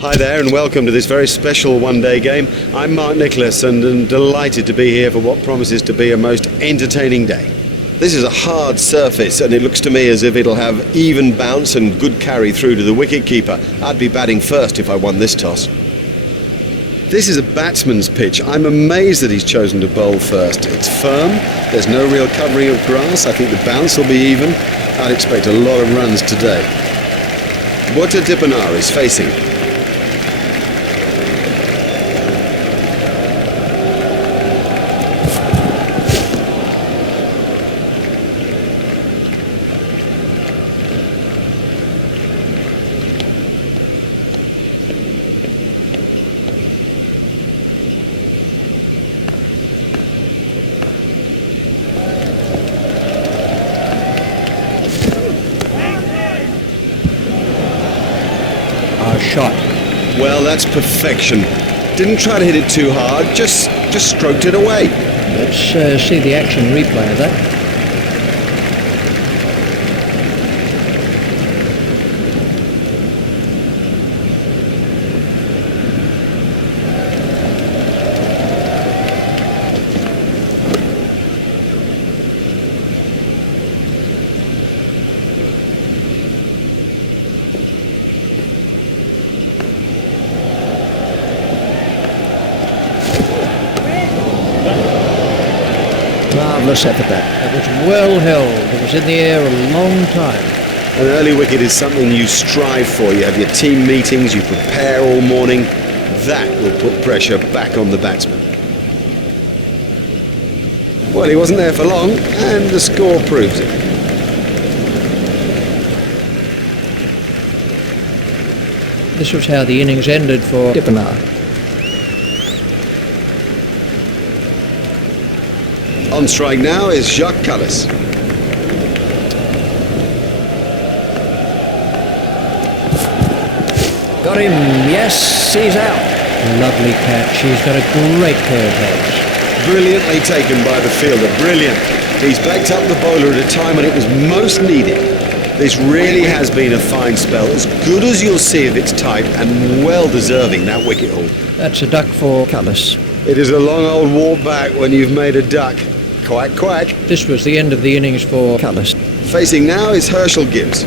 Hi there and welcome to this very special one-day game. I'm Mark Nicholas and I'm delighted to be here for what promises to be a most entertaining day. This is a hard surface and it looks to me as if it'll have even bounce and good carry through to the wicket-keeper. I'd be batting first if I won this toss. This is a batsman's pitch. I'm amazed that he's chosen to bowl first. It's firm, there's no real covering of grass. I think the bounce will be even. I'd expect a lot of runs today. Dipanar is facing. Shot. Well, that's perfection. Didn't try to hit it too hard, just stroked it away. Let's see the action replay of that. Marvellous effort that. It was well held. It was in the air a long time. An early wicket is something you strive for. You have your team meetings, you prepare all morning. That will put pressure back on the batsman. Well, he wasn't there for long, and the score proves it. This was how the innings ended for Dipanar. On strike now is Jacques Cullis. Got him, yes, he's out. Lovely catch, he's got a great pair of hands. Brilliantly taken by the fielder, brilliant. He's backed up the bowler at a time when it was most needed. This really has been a fine spell, as good as you'll see of its type, and well deserving that wicket haul. That's a duck for Cullis. It is a long old walk back when you've made a duck. Quack, quack. This was the end of the innings for Cullis. Facing now is Herschel Gibbs.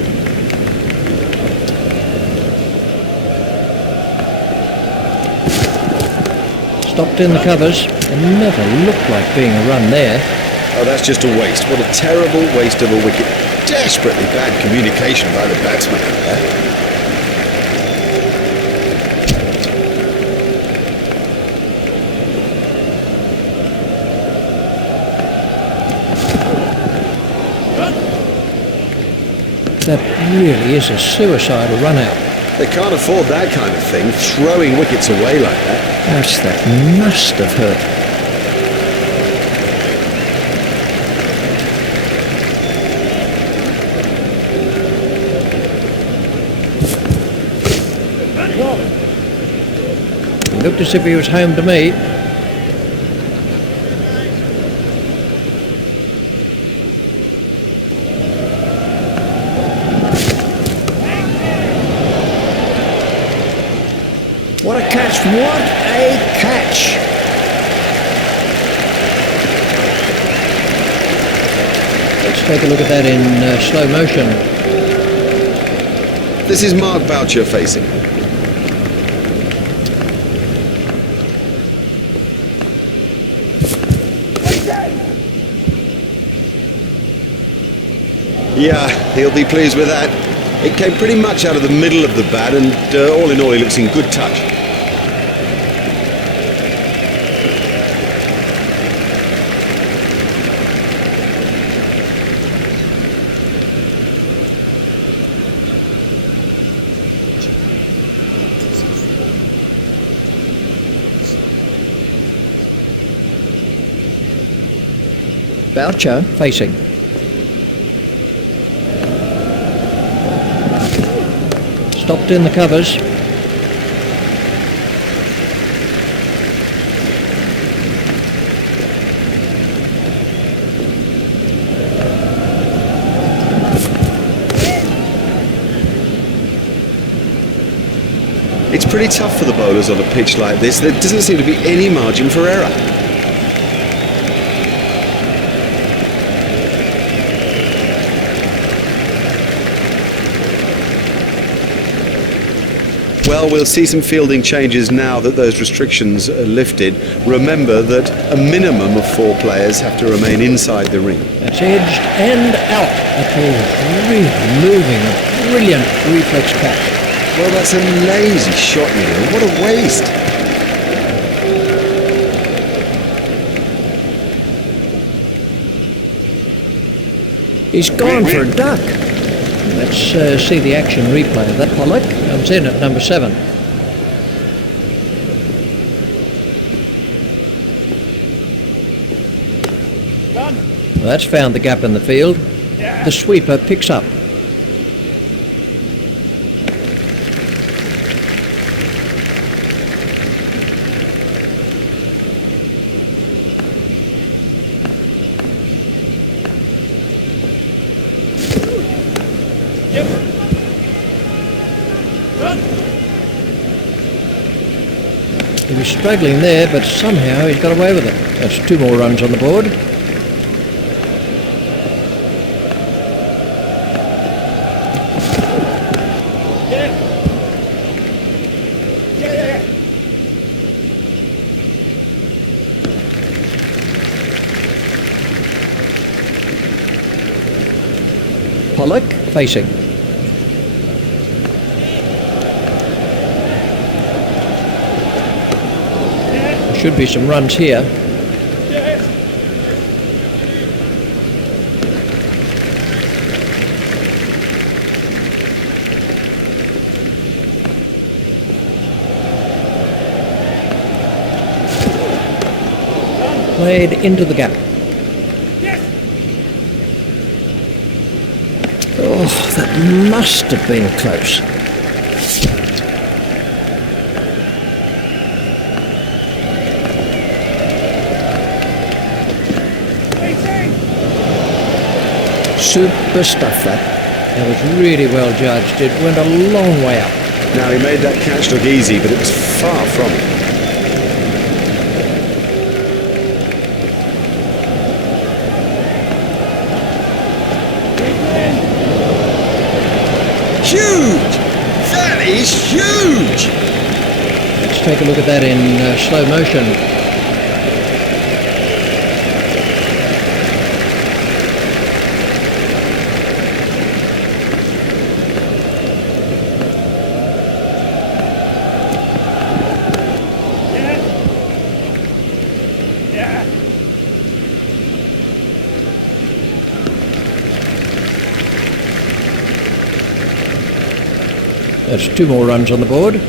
Stopped in the covers. It never looked like being a run there. Oh, that's just a waste. What a terrible waste of a wicket. Desperately bad communication by the batsman out there. That really is a suicidal run out. They can't afford that kind of thing, throwing wickets away like that. Gosh, that must have hurt. It looked as if he was home to me. What a catch, what a catch! Let's take a look at that in slow motion. This is Mark Boucher facing. Yeah, he'll be pleased with that. It came pretty much out of the middle of the bat and all in all he looks in good touch. Boucher facing. Stopped in the covers. It's pretty tough for the bowlers on a pitch like this. There doesn't seem to be any margin for error. Well, we'll see some fielding changes now that those restrictions are lifted. Remember that a minimum of 4 players have to remain inside the ring. That's edged and out. That ball's really moving. A brilliant reflex catch. Well, that's a lazy shot, Neil. What a waste. He's gone for a duck. Let's see the action replay of that. Pollock comes in at number 7. Well, that's found the gap in the field. The sweeper picks up. He was struggling there, but somehow he's got away with it. That's 2 more runs on the board. Pollock facing. Should be some runs here. Played into the gap. Oh, that must have been close. Super stuff that. That was really well judged. It went a long way up. Now, he made that catch look easy, but it was far from it. Huge! That is huge! Let's take a look at that in slow motion. That's 2 more runs on the board.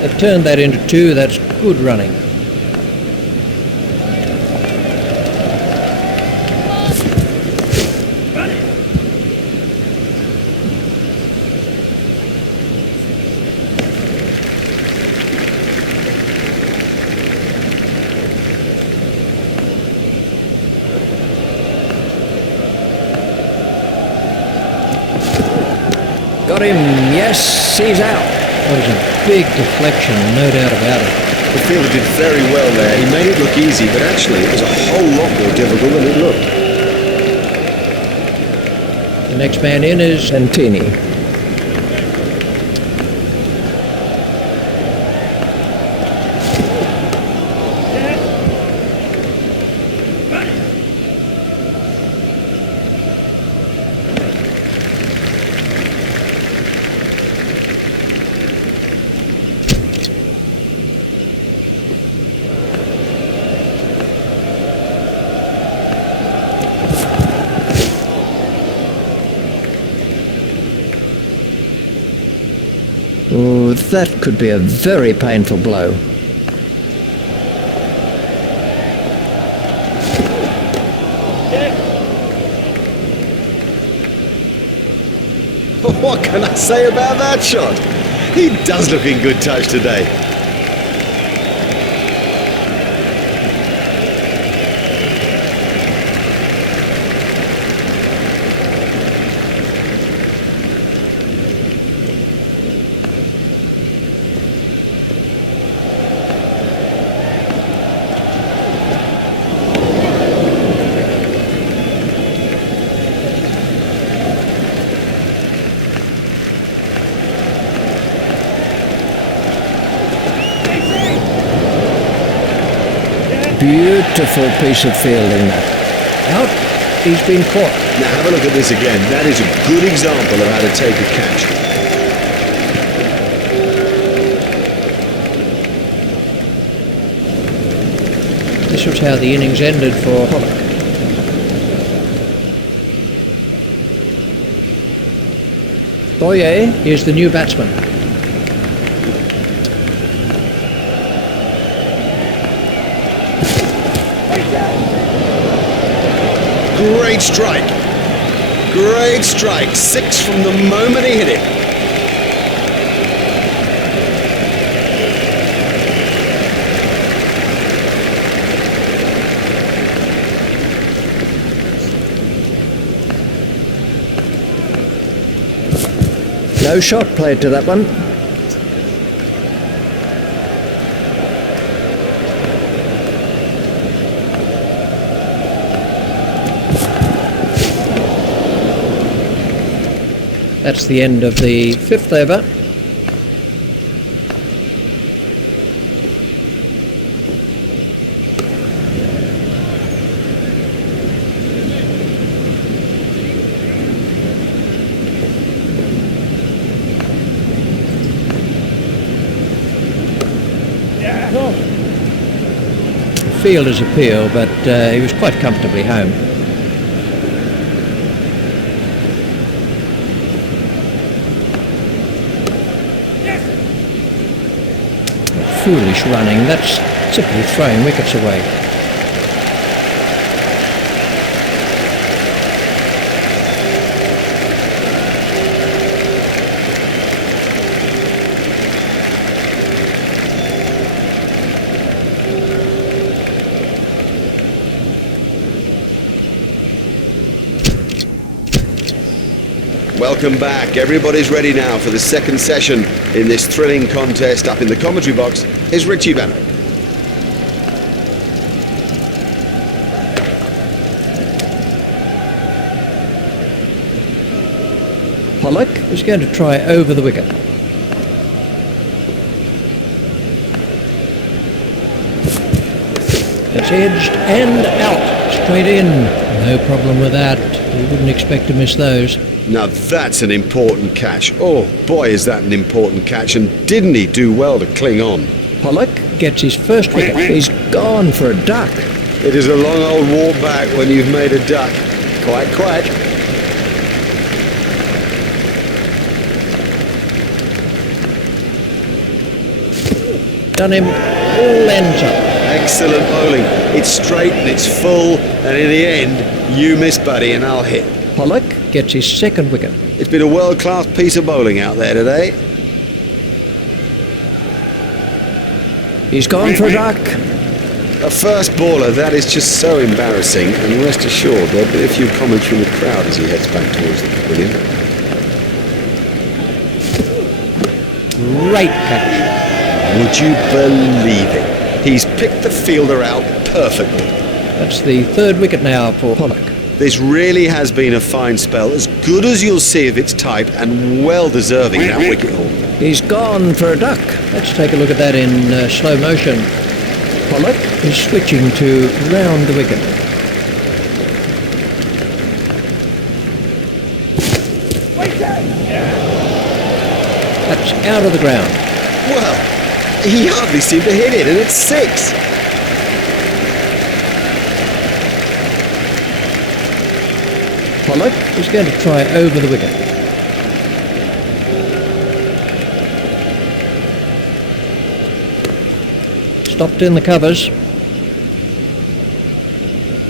They've turned that into 2. That's good running. Got him, yes, he's out. That was a big deflection, no doubt about it. The fielder did very well there. He made it look easy, but actually it was a whole lot more difficult than it looked. The next man in is Santini. Oh, that could be a very painful blow. What can I say about that shot? He does look in good touch today. Beautiful piece of fielding that. Out, he's been caught. Now have a look at this again. That is a good example of how to take a catch. This was how the innings ended for Pollock. Boyer is the new batsman. Great strike. Great strike. 6 from the moment he hit it. No shot played to that one. That's the end of the 5th over. Fielder's appeal, but he was quite comfortably home. Foolish running, that's simply throwing wickets away. Welcome back. Everybody's ready now for the second session in this thrilling contest. Up in the commentary box is Richie Banner. Pollock is going to try over the wicket. It's edged and out, straight in. No problem with that. You wouldn't expect to miss those. Now that's an important catch. Oh boy, is that an important catch, and didn't he do well to cling on? Pollock gets his first wicket. He's gone for a duck. It is a long old walk back when you've made a duck. Quite, quite. Done him all ends up. Excellent bowling. It's straight and it's full, and in the end, you miss, buddy, and I'll hit. Pollock gets his second wicket. It's been a world-class piece of bowling out there today. He's gone for a duck. A first baller, that is just so embarrassing, and rest assured there'll be a few comments from the crowd as he heads back towards the pavilion. Great catch. Would you believe it? He's picked the fielder out perfectly. That's the third wicket now for Pollock. This really has been a fine spell, as good as you'll see of its type, and well deserving that wicket haul. He's gone for a duck. Let's take a look at that in slow motion. Pollock is switching to round the wicket. That's out of the ground. Well, he hardly seemed to hit it, and it's 6. Pollock is going to try over the wicket. Stopped in the covers.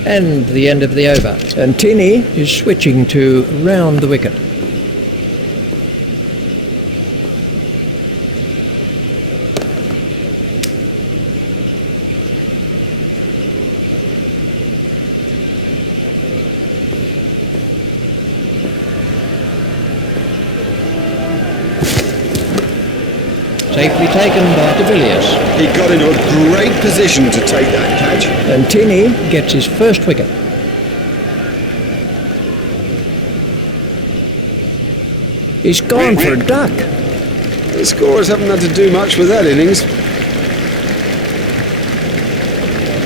And the end of the over. And Tinney is switching to round the wicket. Safely taken by De Villiers. He got into a great position to take that catch. And Tini gets his first wicket. He's gone for a duck. The scorers haven't had to do much with that innings.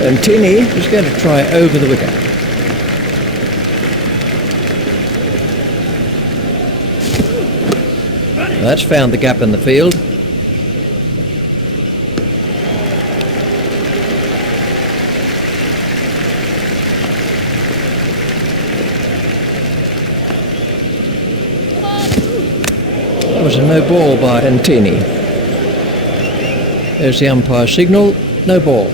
And Tini is going to try over the wicket. That's found the gap in the field. That was a no ball by Antini. There's the umpire signal, no ball.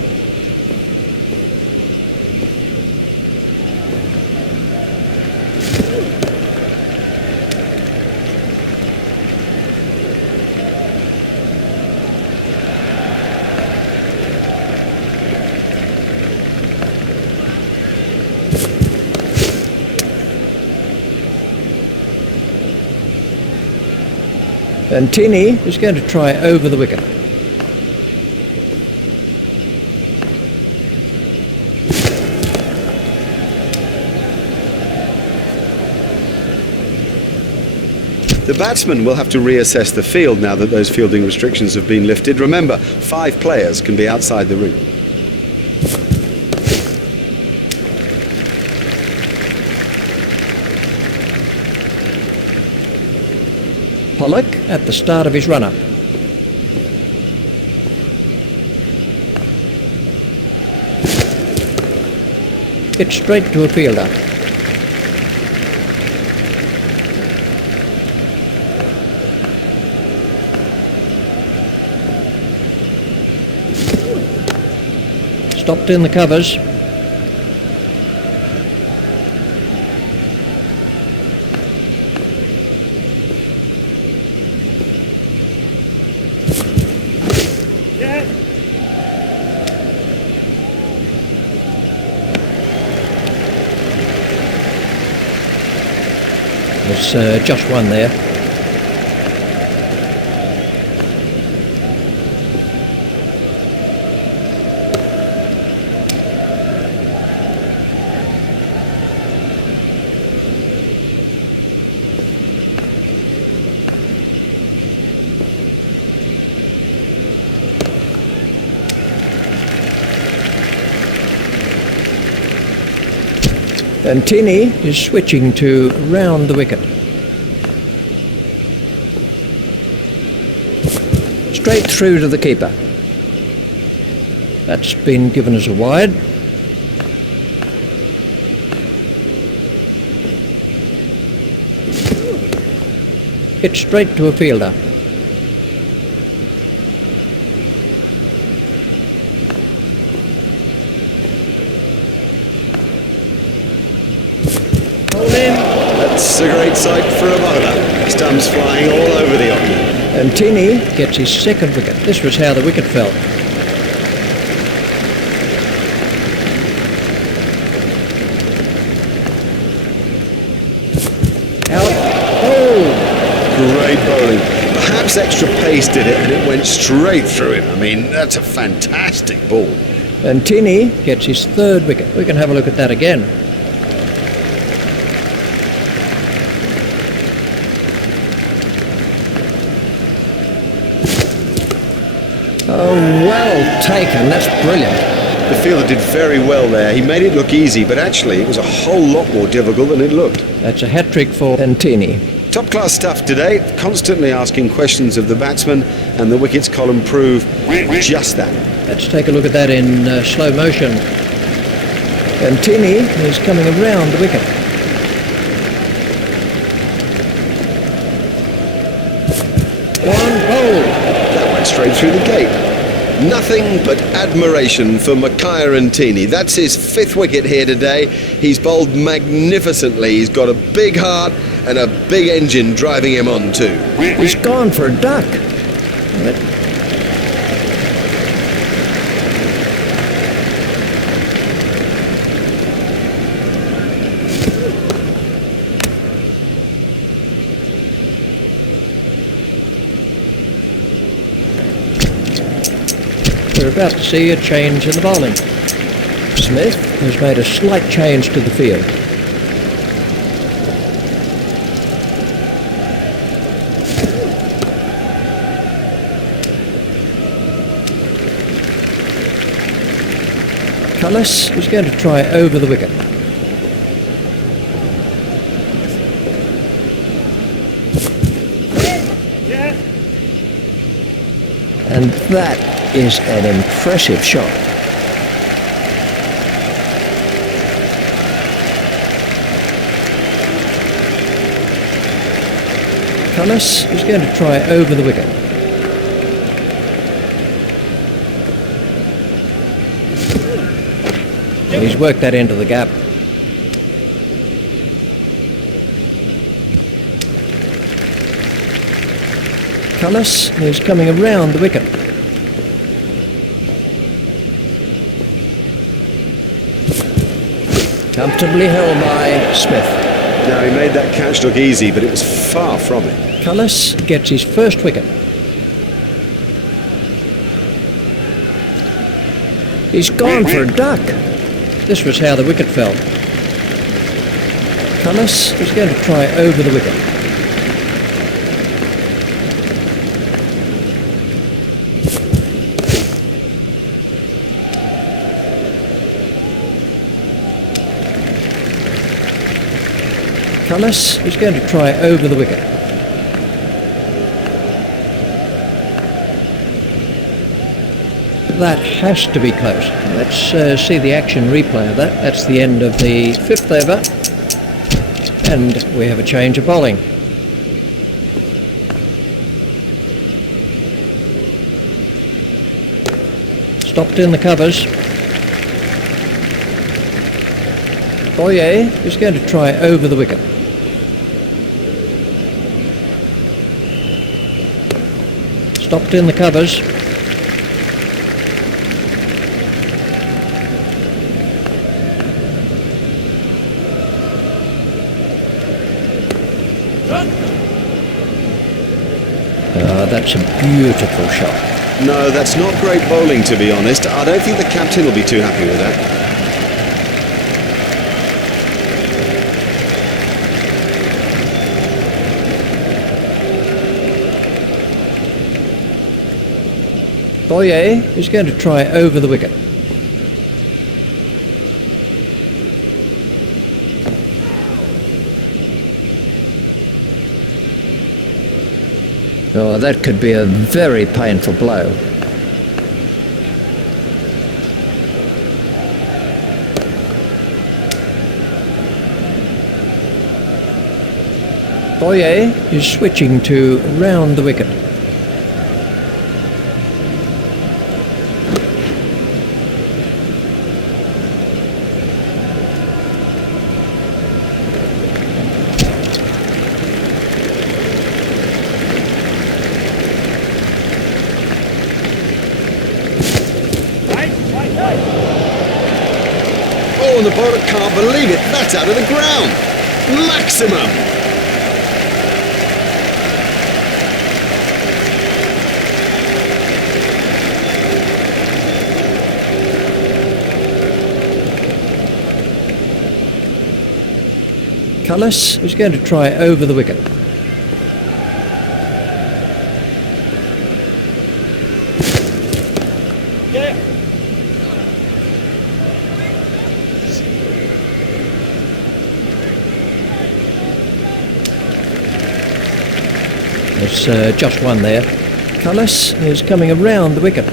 And Tini is going to try over the wicket. The batsman will have to reassess the field now that those fielding restrictions have been lifted. Remember, 5 players can be outside the ring. Pollock at the start of his run-up. It's straight to a fielder. Stopped in the covers. There's just one there. And Tini is switching to round the wicket. Straight through to the keeper. That's been given as a wide. It's straight to a fielder. That's a great sight for a bowler. Stumps flying all over the opening. And Tini gets his second wicket. This was how the wicket fell. Out. Oh! Great bowling. Perhaps extra pace did it and it went straight through him. I mean, that's a fantastic ball. And Tini gets his third wicket. We can have a look at that again. Oh, well taken. That's brilliant. The fielder did very well there. He made it look easy, but actually it was a whole lot more difficult than it looked. That's a hat-trick for Antini. Top-class stuff today, constantly asking questions of the batsman, and the wickets column prove just that. Let's take a look at that in slow motion. Antini is coming around the wicket. That went straight through the gate. Nothing but admiration for Mackay and Tini. That's his 5th wicket here today. He's bowled magnificently. He's got a big heart and a big engine driving him on too. He's gone for a duck. we're about to see a change in the bowling. Smith has made a slight change to the field. Cullis is going to try over the wicket. And that is an impressive shot. Cullis is going to try over the wicket. He's worked that into the gap. Cullis is coming around the wicket. Comfortably held by Smith. Now, he made that catch look easy, but it was far from it. Cullis gets his first wicket. He's gone for a duck. This was how the wicket fell. Cullis is going to try over the wicket. Cullis is going to try over the wicket. That has to be close. Let's see the action replay of that. That's the end of the 5th over. And we have a change of bowling. Stopped in the covers. Boyer is going to try over the wicket. Stopped in the covers. That's a beautiful shot. No, that's not great bowling, to be honest. I don't think the captain will be too happy with that. Boyer is going to try over the wicket. Oh, that could be a very painful blow. Boyer is switching to round the wicket. Oh, and the bowler can't believe it. That's out of the ground. Maximum. Cullis is going to try over the wicket. There's just one there. Cullis is coming around the wicket.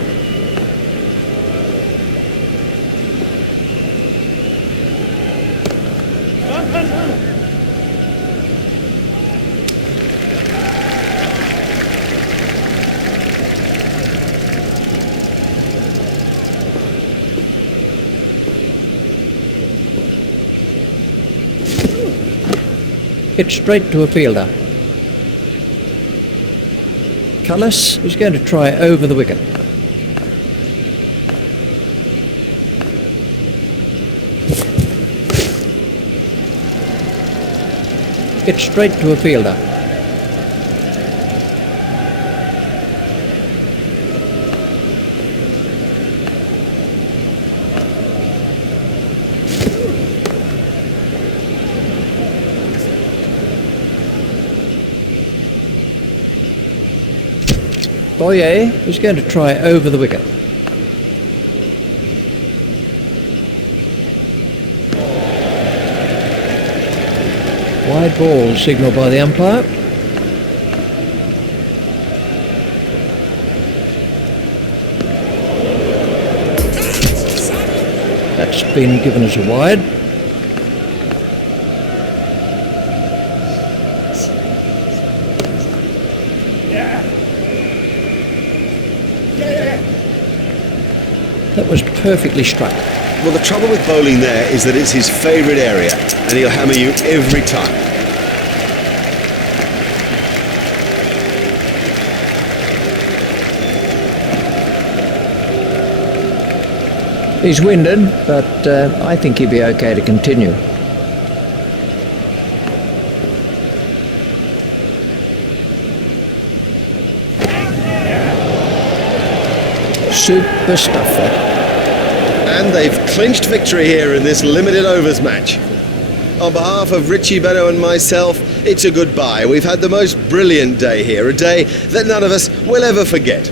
Hit straight to a fielder. Cullis is going to try over the wicket. Hit straight to a fielder. Boyer is going to try over the wicket. Wide ball signalled by the umpire. That's been given as a wide. That was perfectly struck. Well, the trouble with bowling there is that it's his favourite area, and he'll hammer you every time. He's winded, but I think he'll be okay to continue. Super stuff that. And they've clinched victory here in this limited overs match. On behalf of Richie Benno and myself, it's a goodbye. We've had the most brilliant day here, a day that none of us will ever forget.